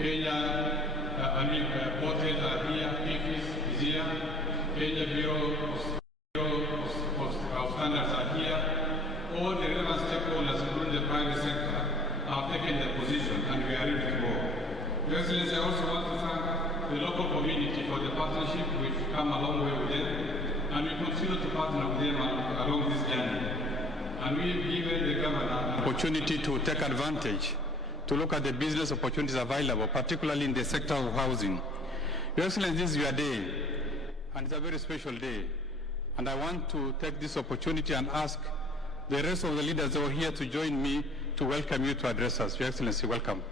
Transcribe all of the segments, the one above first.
Kenya, ported are here, PIFIS is here, Kenya Bureau of Standards are here. All the relevant stakeholders, including the private sector, have taken their position and we are ready to go. Your Excellency, I also want to thank the local community for the partnership. We've come a long way with them and we continue to partner with them along this journey. And we've given the governor an opportunity to take advantage, to look at the business opportunities available, particularly in the sector of housing. Your Excellency, this is your day, and it's a very special day. And I want to take this opportunity and ask the rest of the leaders who are here to join me to welcome you to address us. Your Excellency, welcome.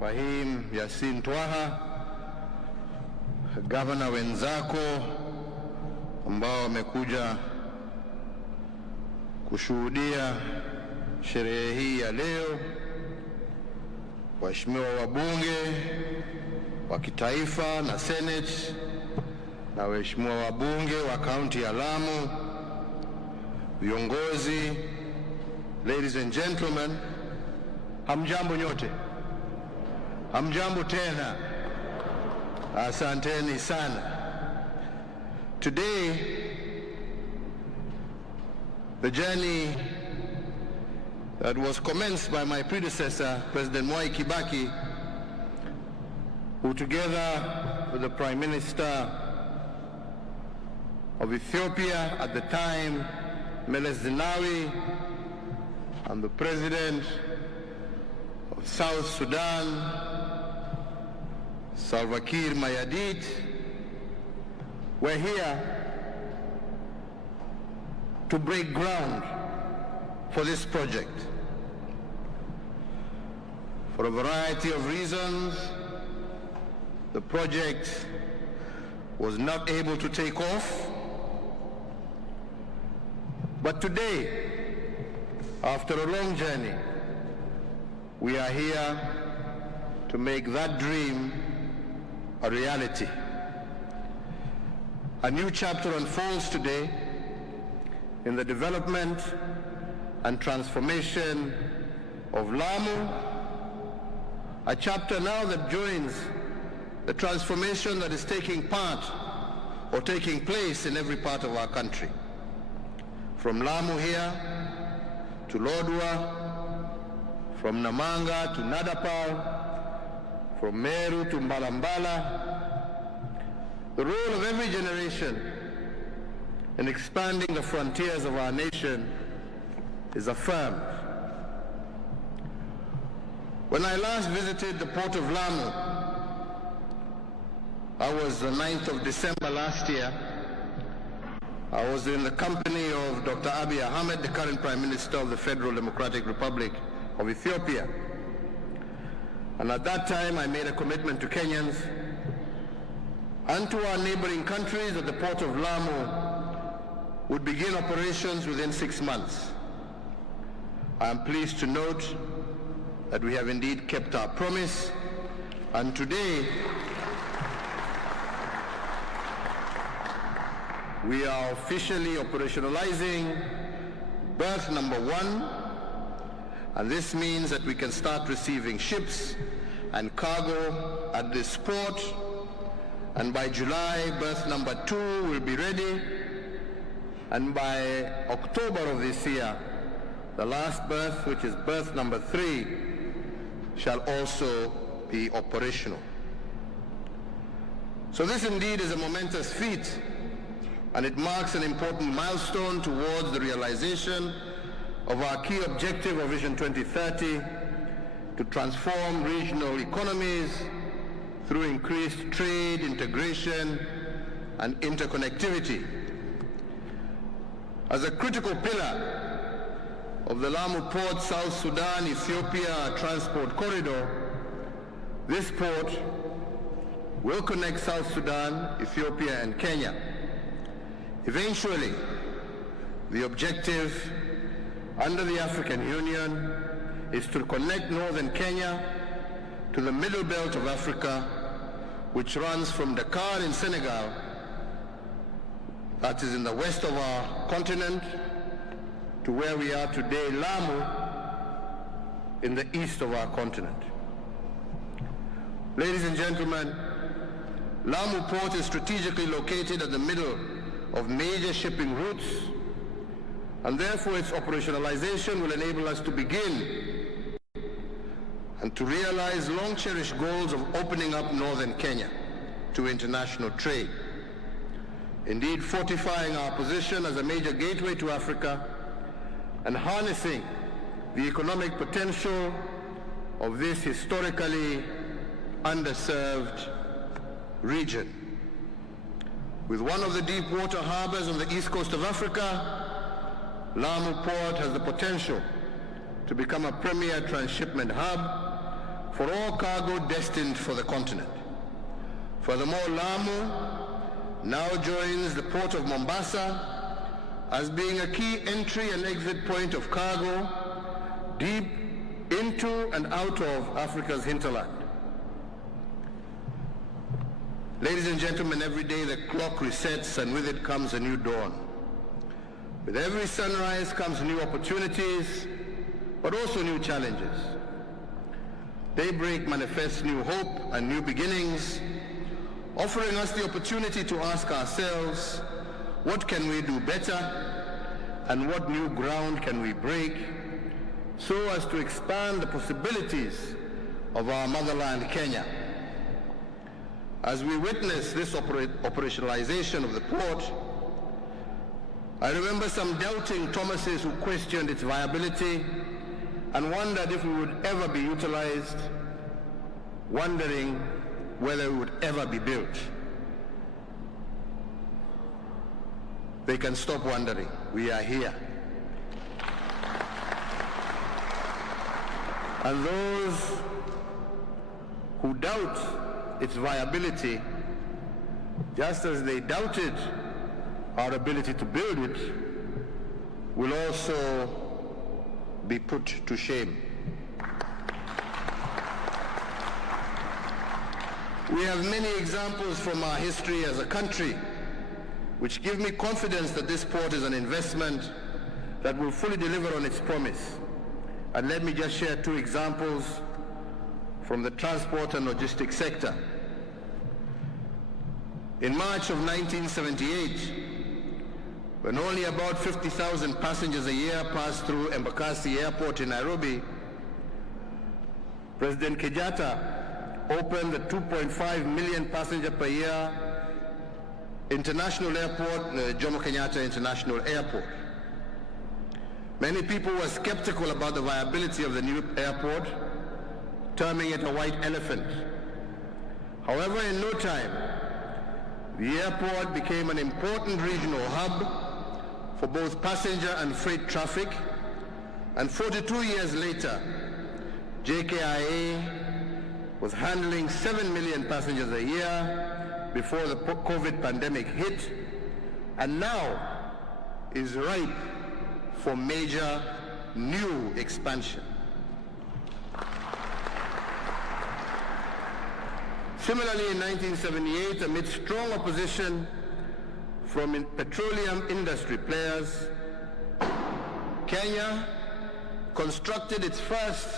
Fahim Yasin Twaha, gavana wenzako ambao wamekuja kushuhudia sherehe hii ya leo, waheshimiwa wabunge wa kitaifa na Senate na waheshimiwa wabunge wa kaunti ya Lamu, viongozi, ladies and gentlemen, hamjambo nyote. Hamjambo tena. Asanteni sana. Today, the journey that was commenced by my predecessor, President Mwai Kibaki, who together with the Prime Minister of Ethiopia at the time, Meles Zenawi, and the President of South Sudan, Salva Kiir Mayardit, we're here to break ground for this project. For a variety of reasons, the project was not able to take off. But today, after a long journey, we are here to make that dream a reality. A new chapter unfolds today in the development and transformation of Lamu, a chapter now that joins the transformation that is taking place in every part of our country. From Lamu here to Lodwar, from Namanga to Nadapal, from Meru to Mbalambala. The role of every generation in expanding the frontiers of our nation is affirmed. When I last visited the port of Lamu, I was the 9th of December last year. I was in the company of Dr. Abiy Ahmed, the current Prime Minister of the Federal Democratic Republic of Ethiopia. And at that time, I made a commitment to Kenyans and to our neighboring countries that the port of Lamu would begin operations within 6 months. I am pleased to note that we have indeed kept our promise, and today we are officially operationalizing berth number 1, and this means that we can start receiving ships and cargo at this port, and by July, berth number 2 will be ready, and by October of this year, the last berth, which is berth number 3, shall also be operational. So this indeed is a momentous feat, and it marks an important milestone towards the realization of our key objective of Vision 2030 to transform regional economies through increased trade, integration, and interconnectivity. As a critical pillar of the Lamu Port, South Sudan, Ethiopia transport corridor, this port will connect South Sudan, Ethiopia, and Kenya. Eventually, the objective under the African Union is to connect northern Kenya to the middle belt of Africa, which runs from Dakar in Senegal, that is in the west of our continent, to where we are today, Lamu, in the east of our continent. Ladies and gentlemen, Lamu Port is strategically located at the middle of major shipping routes, and therefore its operationalization will enable us to begin and to realize long-cherished goals of opening up northern Kenya to international trade. Indeed, fortifying our position as a major gateway to Africa and harnessing the economic potential of this historically underserved region. With one of the deep water harbors on the east coast of Africa, Lamu Port has the potential to become a premier transshipment hub for all cargo destined for the continent. Furthermore, Lamu now joins the port of Mombasa as being a key entry and exit point of cargo deep into and out of Africa's hinterland. Ladies and gentlemen, every day the clock resets and with it comes a new dawn. With every sunrise comes new opportunities, but also new challenges. Daybreak manifests new hope and new beginnings, offering us the opportunity to ask ourselves, what can we do better and what new ground can we break so as to expand the possibilities of our motherland, Kenya. As we witness this operationalization of the port, I remember some doubting Thomases who questioned its viability and wondered if it would ever be utilized, wondering whether it would ever be built. They can stop wondering. We are here. And those who doubt its viability, just as they doubted our ability to build it, will also be put to shame. We have many examples from our history as a country which give me confidence that this port is an investment that will fully deliver on its promise. And let me just share two examples from the transport and logistics sector. In March of 1978, when only about 50,000 passengers a year passed through Embakasi Airport in Nairobi, President Kenyatta opened the 2.5 million passenger per year international airport, Jomo Kenyatta International Airport. Many people were skeptical about the viability of the new airport, terming it a white elephant. However, in no time, the airport became an important regional hub for both passenger and freight traffic, and 42 years later, JKIA was handling 7 million passengers a year before the COVID pandemic hit, and now is ripe for major new expansion. Similarly, in 1978, amid strong opposition from petroleum industry players, Kenya constructed its first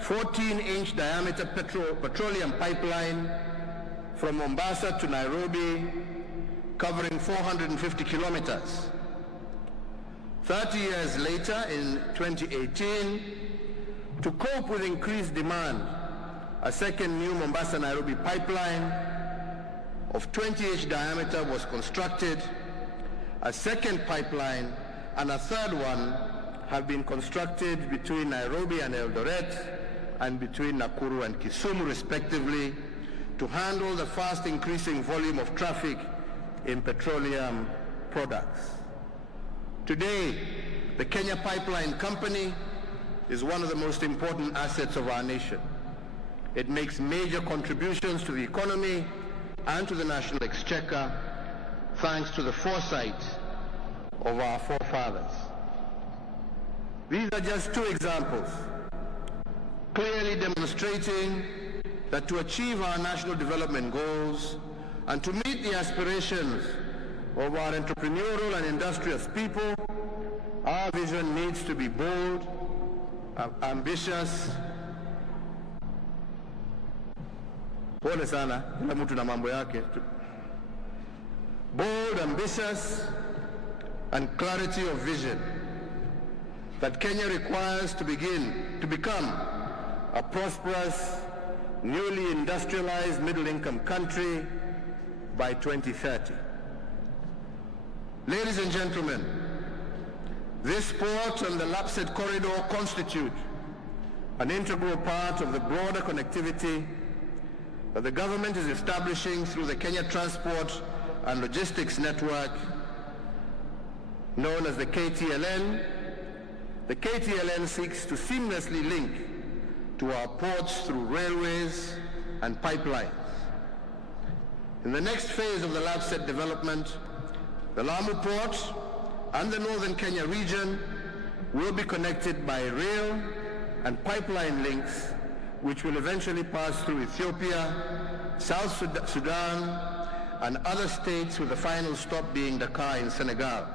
14-inch diameter petroleum pipeline from Mombasa to Nairobi, covering 450 kilometers. 30 years later, in 2018, to cope with increased demand, a second new Mombasa-Nairobi pipeline of 20-inch diameter was constructed. A second pipeline and a third one have been constructed between Nairobi and Eldoret and between Nakuru and Kisumu, respectively, to handle the fast increasing volume of traffic in petroleum products. Today, the Kenya Pipeline Company is one of the most important assets of our nation. It makes major contributions to the economy and to the national exchequer, thanks to the foresight of our forefathers. These are just two examples clearly demonstrating that to achieve our national development goals and to meet the aspirations of our entrepreneurial and industrious people, our vision needs to be bold, ambitious. Pole sana, kila mtu na mambo yake. Bold, ambitious, and clarity of vision that Kenya requires to become a prosperous, newly industrialized middle-income country by 2030. Ladies and gentlemen, this port and the Lapsset corridor constitute an integral part of the broader connectivity that the government is establishing through the Kenya Transport and Logistics Network, known as the KTLN. The KTLN seeks to seamlessly link to our ports through railways and pipelines. In the next phase of the Lapsset development, the Lamu Port and the northern Kenya region will be connected by rail and pipeline links, which will eventually pass through Ethiopia, South Sudan, and other states, with the final stop being Dakar in Senegal.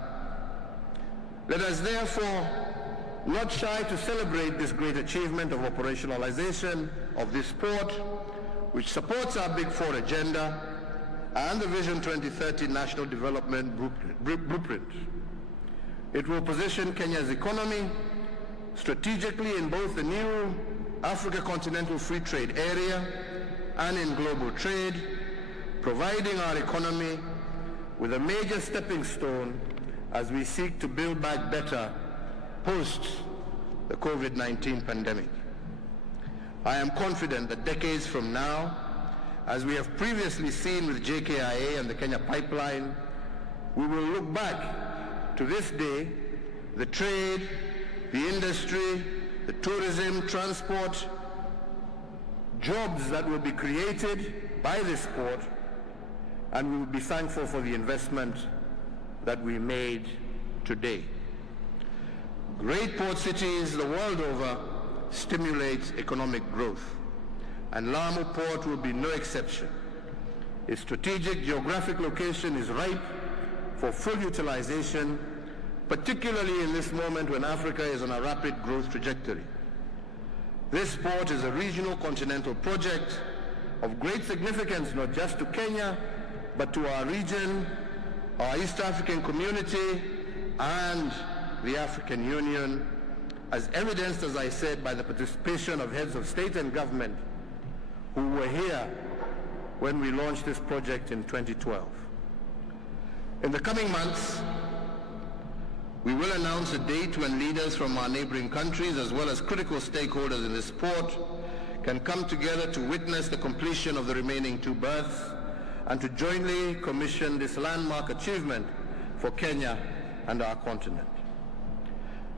Let us therefore not shy to celebrate this great achievement of operationalization of this port, which supports our Big Four agenda and the Vision 2030 National Development Blueprint. It will position Kenya's economy strategically in both the new Africa Continental Free Trade Area and in global trade, providing our economy with a major stepping stone as we seek to build back better post the COVID-19 pandemic. I am confident that decades from now, as we have previously seen with JKIA and the Kenya Pipeline, we will look back to this day, the trade, the industry, the tourism, transport, jobs that will be created by this port, and we will be thankful for the investment that we made today. Great port cities the world over stimulate economic growth, and Lamu Port will be no exception. Its strategic geographic location is ripe for full utilization, particularly in this moment when Africa is on a rapid growth trajectory. This port is a regional continental project of great significance, not just to Kenya, but to our region, our East African community, and the African Union, as evidenced, as I said, by the participation of heads of state and government who were here when we launched this project in 2012. In the coming months, we will announce a date when leaders from our neighboring countries, as well as critical stakeholders in this port, can come together to witness the completion of the remaining 2 berths and to jointly commission this landmark achievement for Kenya and our continent.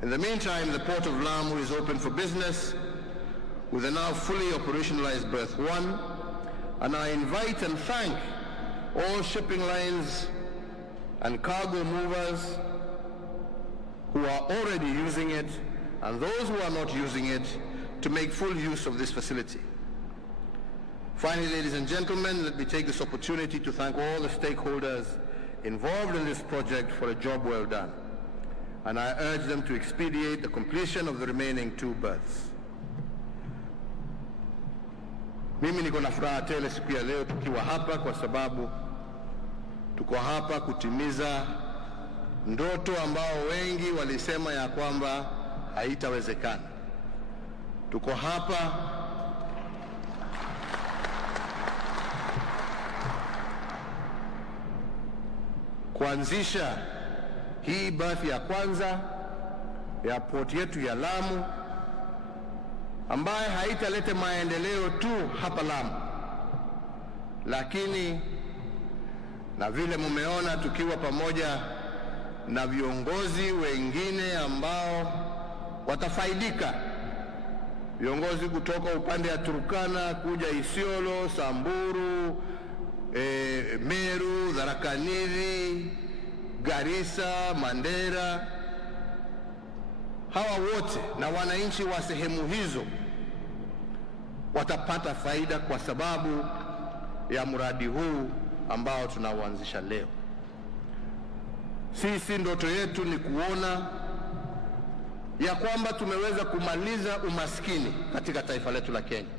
In the meantime, the Port of Lamu is open for business with a now fully operationalized Berth 1, and I invite and thank all shipping lines and cargo movers who are already using it, and those who are not using it, to make full use of this facility. Finally, ladies and gentlemen, let me take this opportunity to thank all the stakeholders involved in this project for a job well done, and I urge them to expedite the completion of the remaining 2 berths. Mimi niko na furaha tele siku ya leo tukiwa hapa, kwa sababu tuko hapa kutimiza ndoto ambao wengi walisema ya kwamba haitawezekana. Tuko hapa kuanzisha hii berth ya kwanza ya port yetu ya Lamu, ambaye haitaleta maendeleo tu hapa Lamu, lakini na vile mumeona tukiwa pamoja na viongozi wengine ambao watafaidika, viongozi kutoka upande ya Turkana kuja Isiolo, Samburu, Meru, Tharaka Nithi, Garissa, Mandera. Hawa wote na wananchi wa sehemu hizo watapata faida kwa sababu ya mradi huu ambao tunauanzisha leo. Sisi ndoto yetu ni kuona ya kwamba tumeweza kumaliza umaskini katika taifa letu la Kenya,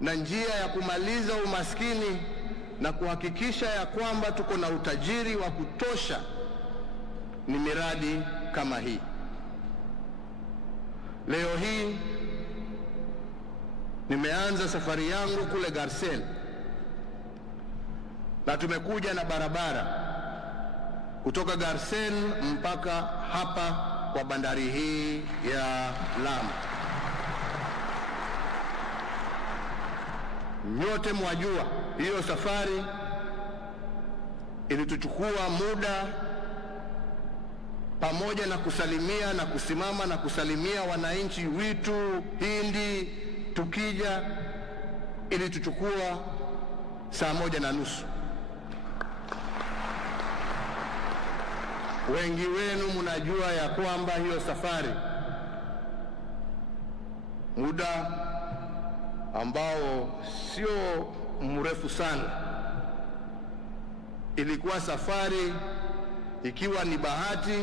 na njia ya kumaliza umaskini na kuhakikisha ya kwamba tuko na utajiri wa kutosha ni miradi kama hii. Leo hii nimeanza safari yangu kule Garsen na tumekuja na barabara kutoka Garsen mpaka hapa kwa bandari hii ya Lamu. Nyote mwajua hiyo safari ilituchukua muda, pamoja na kusalimia na kusimama na kusalimia wananchi witu Hindi tukija, ilituchukua saa 1:30. Wengi wenu mnajua ya kwamba hiyo safari, muda ambao sio mrefu sana, ilikuwa safari, ikiwa ni bahati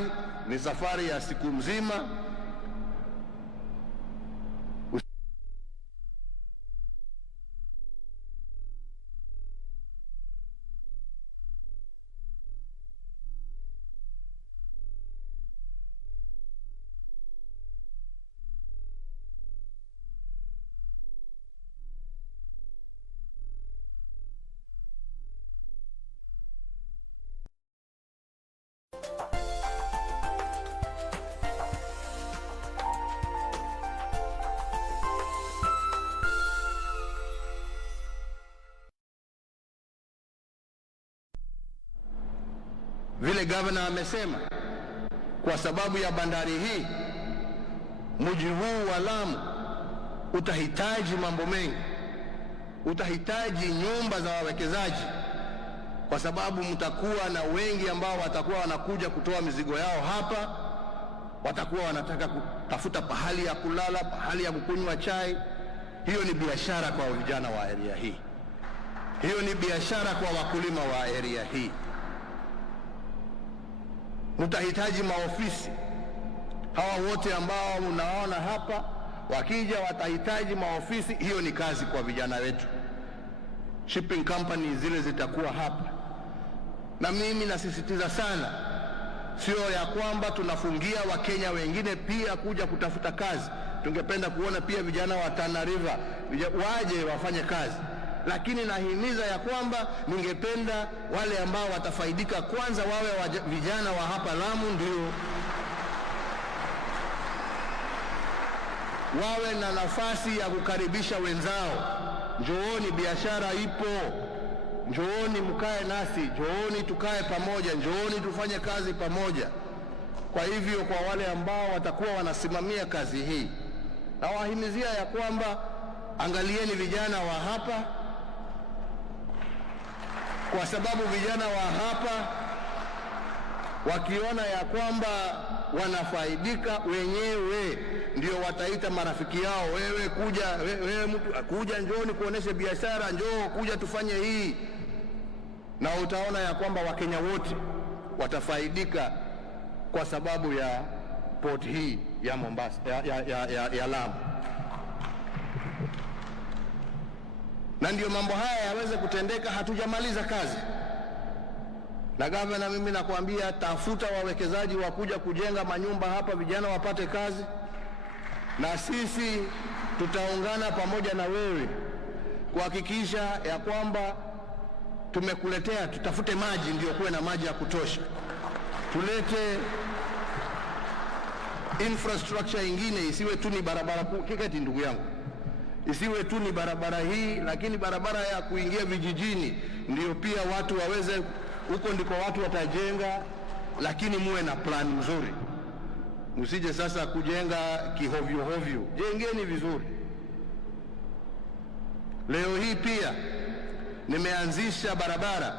ni safari ya siku mzima. Vile gavana amesema, kwa sababu ya bandari hii, mji huu wa Lamu utahitaji mambo mengi. Utahitaji nyumba za wawekezaji, kwa sababu mtakuwa na wengi ambao watakuwa wanakuja kutoa mizigo yao hapa, watakuwa wanataka kutafuta pahali ya kulala, pahali ya kukunywa chai. Hiyo ni biashara kwa vijana wa area hii. Hiyo ni biashara kwa wakulima wa area hii. Mtahitaji maofisi. Hawa wote ambao unaona hapa wakija watahitaji maofisi. Hiyo ni kazi kwa vijana wetu. Shipping companies zile zitakuwa hapa, na mimi nasisitiza sana, sio ya kwamba tunafungia Wakenya wengine pia kuja kutafuta kazi. Tungependa kuona pia vijana wa Tana River waje wafanye kazi, lakini nahimiza ya kwamba ningependa wale ambao watafaidika kwanza wawe vijana wa hapa Lamu, ndio wawe na nafasi ya kukaribisha wenzao. Njooni, biashara ipo, njooni mkae nasi, njooni tukae pamoja, njooni tufanye kazi pamoja. Kwa hivyo kwa wale ambao watakuwa wanasimamia kazi hii, nawahimizia ya kwamba angalieni vijana wa hapa, kwa sababu vijana wa hapa wakiona ya kwamba wanafaidika wenyewe, ndio wataita marafiki yao, wewe kuja, wewe mtu kuja, njooni kuoneshe biashara, njoo kuja tufanye hii. Na utaona ya kwamba Wakenya wote watafaidika kwa sababu ya port hii ya Mombasa, ya Lamu. Na ndio mambo haya yaweze kutendeka, hatujamaliza kazi. Na gavana, mimi nakwambia, tafuta wawekezaji wakuja kujenga manyumba hapa, vijana wapate kazi, na sisi tutaungana pamoja na wewe kuhakikisha ya kwamba tumekuletea, tutafute maji, ndio kuwe na maji ya kutosha. Tulete infrastructure ingine, isiwe tu ni barabara kuu. Kiketi ndugu yangu, isiwe tu ni barabara hii, lakini barabara ya kuingia vijijini ndio pia watu waweze, huko ndiko watu watajenga, lakini muwe na plan nzuri. Msije sasa kujenga kihovyo hovyo, jengeni vizuri. Leo hii pia nimeanzisha barabara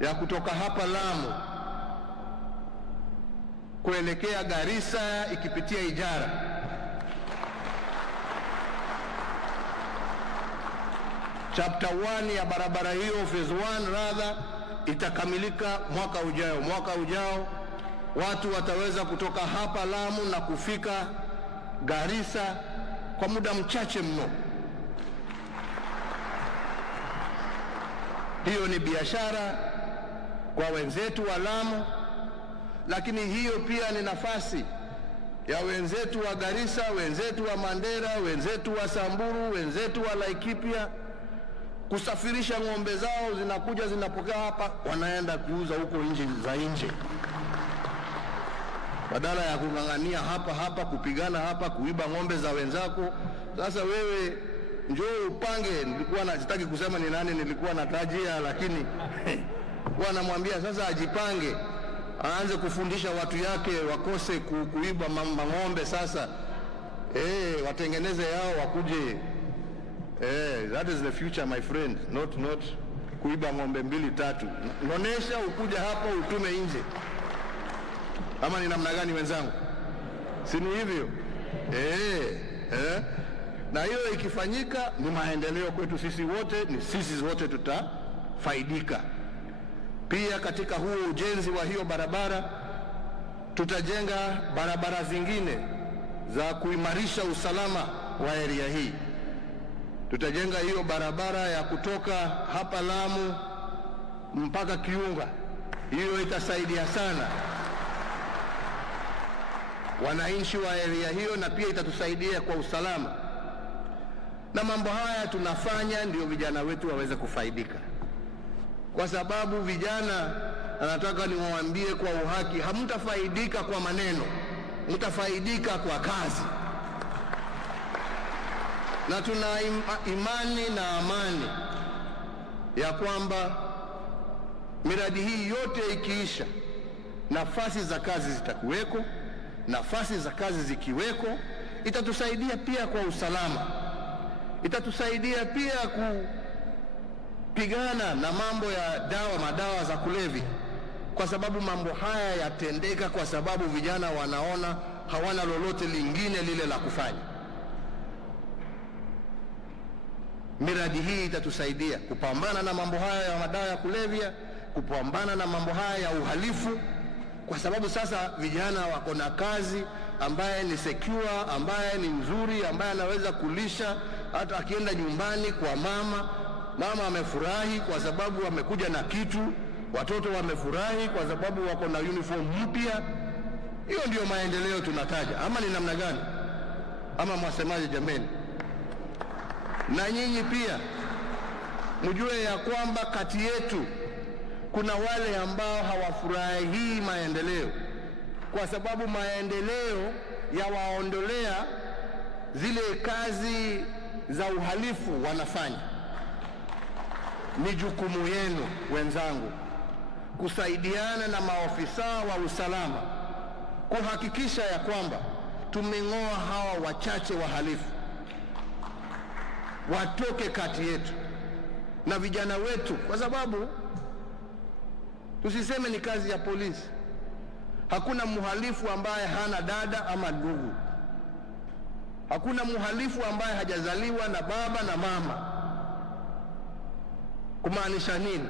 ya kutoka hapa Lamu kuelekea Garissa ikipitia Ijara. Chapter 1 ya barabara hiyo, phase 1 rather, itakamilika mwaka ujao. Mwaka ujao watu wataweza kutoka hapa Lamu na kufika Garissa kwa muda mchache mno. Hiyo ni biashara kwa wenzetu wa Lamu, lakini hiyo pia ni nafasi ya wenzetu wa Garissa, wenzetu wa Mandera, wenzetu wa Samburu, wenzetu wa Laikipia kusafirisha ng'ombe zao, zinakuja zinapokea hapa, wanaenda kuuza huko nje za nje, badala ya kung'ang'ania hapa kupigana hapa, kuiba ng'ombe za wenzako. Sasa wewe njoo upange. Sitaki kusema ni nani nilikuwa natajia, lakini wanamwambia sasa ajipange, aanze kufundisha watu yake wakose kuiba ng'ombe. Sasa watengeneze yao wakuje. That is the future, my friend, not kuiba ng'ombe 2-3. Nonesha ukuja hapa utume nje. Ama ni namna gani wenzangu? Si ni hivyo? Na hiyo ikifanyika ni maendeleo kwetu sisi wote, ni sisi wote tutafaidika. Pia katika huo ujenzi wa hiyo barabara tutajenga barabara zingine za kuimarisha usalama wa area hii. Tutajenga hiyo barabara ya kutoka hapa Lamu mpaka Kiunga. Hiyo itasaidia sana wananchi wa area hiyo, na pia itatusaidia kwa usalama. Na mambo haya tunafanya ndio vijana wetu waweze kufaidika, kwa sababu vijana, nataka niwaambie kwa uhaki, hamtafaidika kwa maneno, mtafaidika kwa kazi. Na tuna imani na amani ya kwamba miradi hii yote ikiisha, nafasi za kazi zitakuweko. Nafasi za kazi zikiweko, itatusaidia pia kwa usalama, itatusaidia pia kupigana na mambo ya madawa za kulevya, kwa sababu mambo haya yatendeka kwa sababu vijana wanaona hawana lolote lingine lile la kufanya. Miradi hii itatusaidia kupambana na mambo haya ya madawa ya kulevya, kupambana na mambo haya ya uhalifu, kwa sababu sasa vijana wako na kazi ambaye ni secure, ambaye ni nzuri, ambaye anaweza kulisha. Hata akienda nyumbani kwa mama amefurahi kwa sababu amekuja na kitu, watoto wamefurahi kwa sababu wako na uniform mpya. Hiyo ndio maendeleo tunataja, ama ni namna gani? Ama mwasemaje jameni? Na nyinyi pia mjue ya kwamba kati yetu kuna wale ambao hawafurahii maendeleo, kwa sababu maendeleo yawaondolea zile kazi za uhalifu wanafanya. Ni jukumu yenu wenzangu kusaidiana na maofisa wa usalama kuhakikisha ya kwamba tumeng'oa hawa wachache wahalifu, watoke kati yetu na vijana wetu, kwa sababu tusiseme ni kazi ya polisi. Hakuna mhalifu ambaye hana dada ama ndugu. Hakuna mhalifu ambaye hajazaliwa na baba na mama. Kumaanisha nini?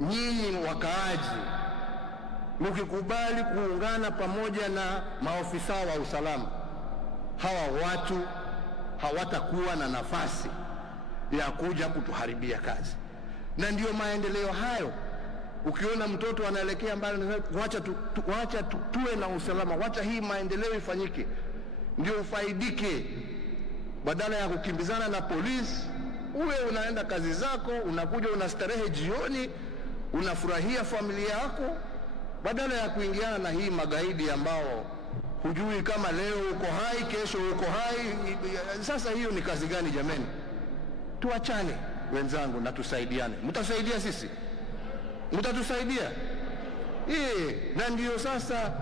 Nyinyi wakaaji mkikubali kuungana pamoja na maofisa wa usalama, hawa watu hawatakuwa na nafasi ya kuja kutuharibia kazi. Na ndiyo maendeleo hayo. Ukiona mtoto anaelekea mbali, wacha tuwe na usalama, wacha hii maendeleo ifanyike, ndio ufaidike, badala ya kukimbizana na polisi. Uwe unaenda kazi zako, unakuja unastarehe jioni, unafurahia familia yako, badala ya kuingiana na hii magaidi ambao hujui kama leo uko hai, kesho uko hai. Sasa hiyo ni kazi gani jameni? Tuachane wenzangu na tusaidiane. Mtasaidia sisi? Mtatusaidia? Na ndio sasa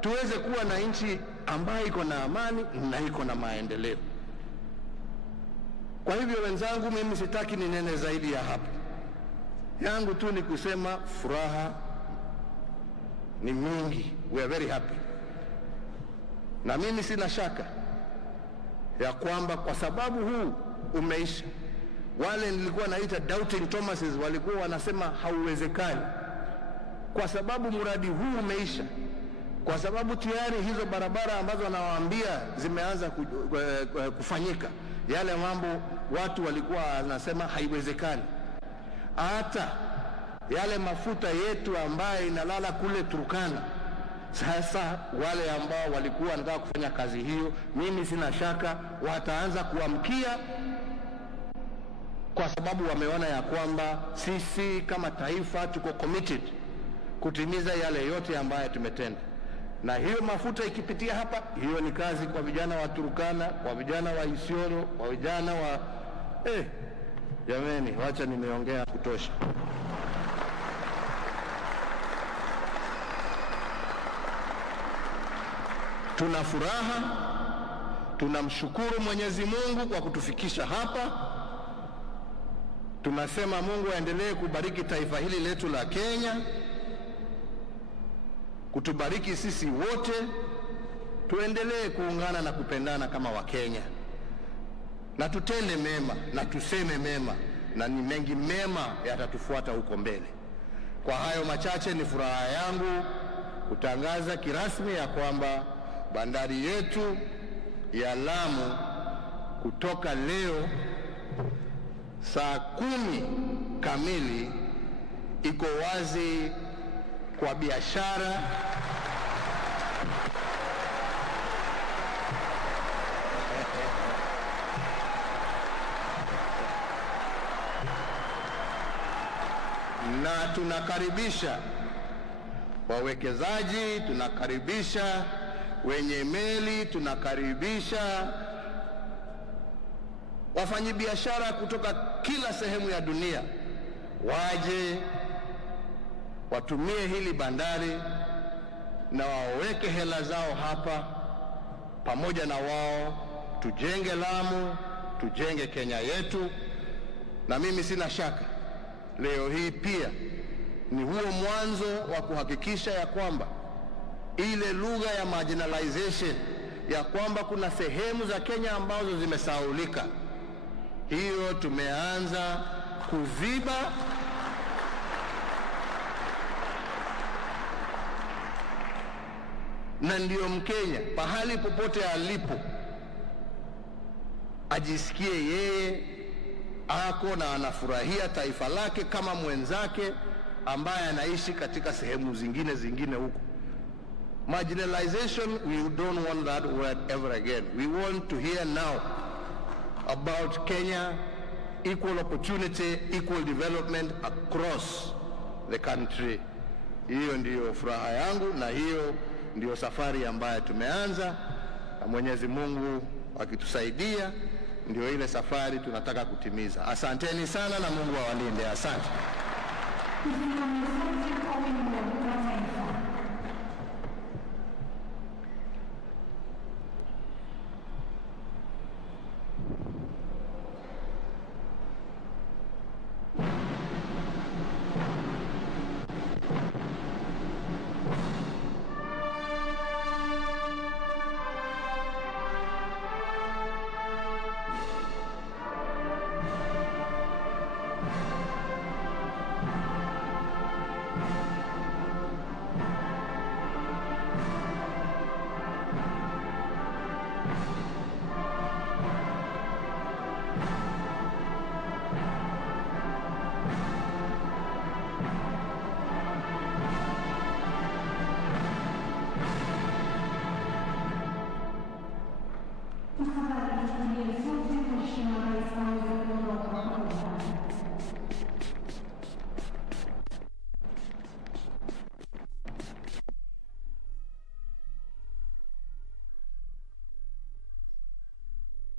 tuweze kuwa na nchi ambayo iko na amani na iko na maendeleo. Kwa hivyo wenzangu, mimi sitaki ninene zaidi ya hapa. Yangu tu ni kusema furaha ni mingi. We are very happy. Na mimi sina shaka ya kwamba kwa sababu huu umeisha, wale nilikuwa naita doubting Thomases walikuwa wanasema hauwezekani, kwa sababu mradi huu umeisha, kwa sababu tayari hizo barabara ambazo wanawaambia zimeanza kufanyika. Yale mambo watu walikuwa wanasema haiwezekani. Hata yale mafuta yetu ambayo inalala kule Turkana, sasa wale ambao walikuwa wanataka kufanya kazi hiyo, mimi sina shaka wataanza kuamkia, kwa sababu wameona ya kwamba sisi kama taifa tuko committed kutimiza yale yote ambayo tumetenda. Na hiyo mafuta ikipitia hapa, hiyo ni kazi kwa vijana wa Turkana, kwa vijana wa Isiolo, kwa vijana wa jameni, wacha nimeongea kutosha. Tuna furaha, tunamshukuru Mwenyezi Mungu kwa kutufikisha hapa. Tunasema Mungu aendelee kubariki taifa hili letu la Kenya, kutubariki sisi wote, tuendelee kuungana na kupendana kama Wakenya, na tutende mema na tuseme mema, na ni mengi mema yatatufuata huko mbele. Kwa hayo machache, ni furaha yangu kutangaza kirasmi ya kwamba bandari yetu ya Lamu kutoka leo saa 10 kamili iko wazi kwa biashara na tunakaribisha wawekezaji, tunakaribisha wenye meli, tunakaribisha wafanyabiashara kutoka kila sehemu ya dunia waje watumie hili bandari na waweke hela zao hapa. Pamoja na wao tujenge Lamu, tujenge Kenya yetu. Na mimi sina shaka leo hii pia ni huo mwanzo wa kuhakikisha ya kwamba ile lugha ya marginalization, ya kwamba kuna sehemu za Kenya ambazo zimesahaulika, hiyo tumeanza kuziba, na ndio Mkenya pahali popote alipo ajisikie yeye ako na anafurahia taifa lake kama mwenzake ambaye anaishi katika sehemu zingine huko. Marginalization, we don't want that word ever again. We want to hear now about Kenya, equal opportunity, equal development across the country. Hiyo ndiyo furaha yangu, na hiyo ndiyo safari ambayo tumeanza, na Mwenyezi Mungu akitusaidia ndio ile safari tunataka kutimiza. Asanteni sana na Mungu awalinde. Asante.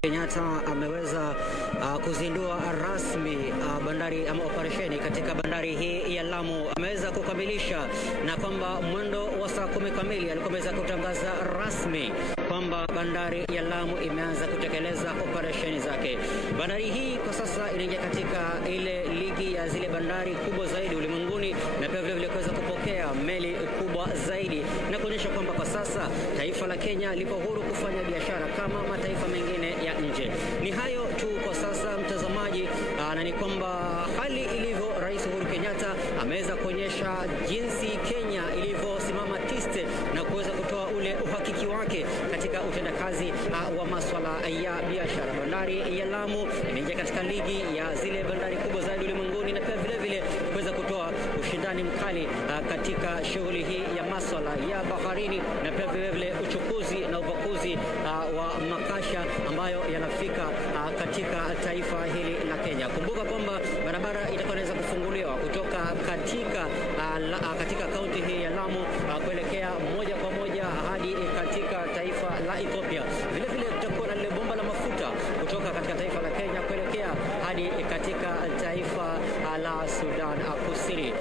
Kenyatta ameweza kuzindua rasmi bandari ama operesheni katika bandari hii ya Lamu. Ameweza kukamilisha na kwamba mwendo wa saa 10 kamili alikuwa ameweza kutangaza rasmi kwamba bandari ya Lamu imeanza kutekeleza operesheni zake. Bandari hii kwa sasa inaingia katika ile ligi ya zile bandari kubwa zaidi ulimwenguni, na pia vile kuweza kupokea meli kubwa zaidi, na kuonyesha kwamba kwa sasa taifa la Kenya lipo huru kufanya biashara kama mataifa mengine ya nje. Ni hayo tu kwa sasa, mtazamaji. kwamba hali ilivyo, Rais Uhuru Kenyatta ameweza kuonyesha jinsi Kenya ilivyosimama tiste na kuweza kutoa ule uhakiki wake katika utendakazi wa masuala ya biashara. Bandari ya Lamu imeingia katika ligi ya zile bandari kubwa zaidi ulimwenguni, na pia vile vile kuweza kutoa ushindani mkali katika shughuli hii ya masuala ya baharini, na pia vile vile uchukuzi na upakuzi wa makasha ambayo yanafika katika taifa hili la Kenya. Kumbuka kwamba barabara itakuwa inaweza kufunguliwa kutoka katika kaunti hii ya Lamu kuelekea moja kwa moja hadi katika taifa la Ethiopia. Vile vile kutakuwa na lile bomba la mafuta kutoka katika taifa la Kenya kuelekea hadi katika taifa la Sudan Kusini.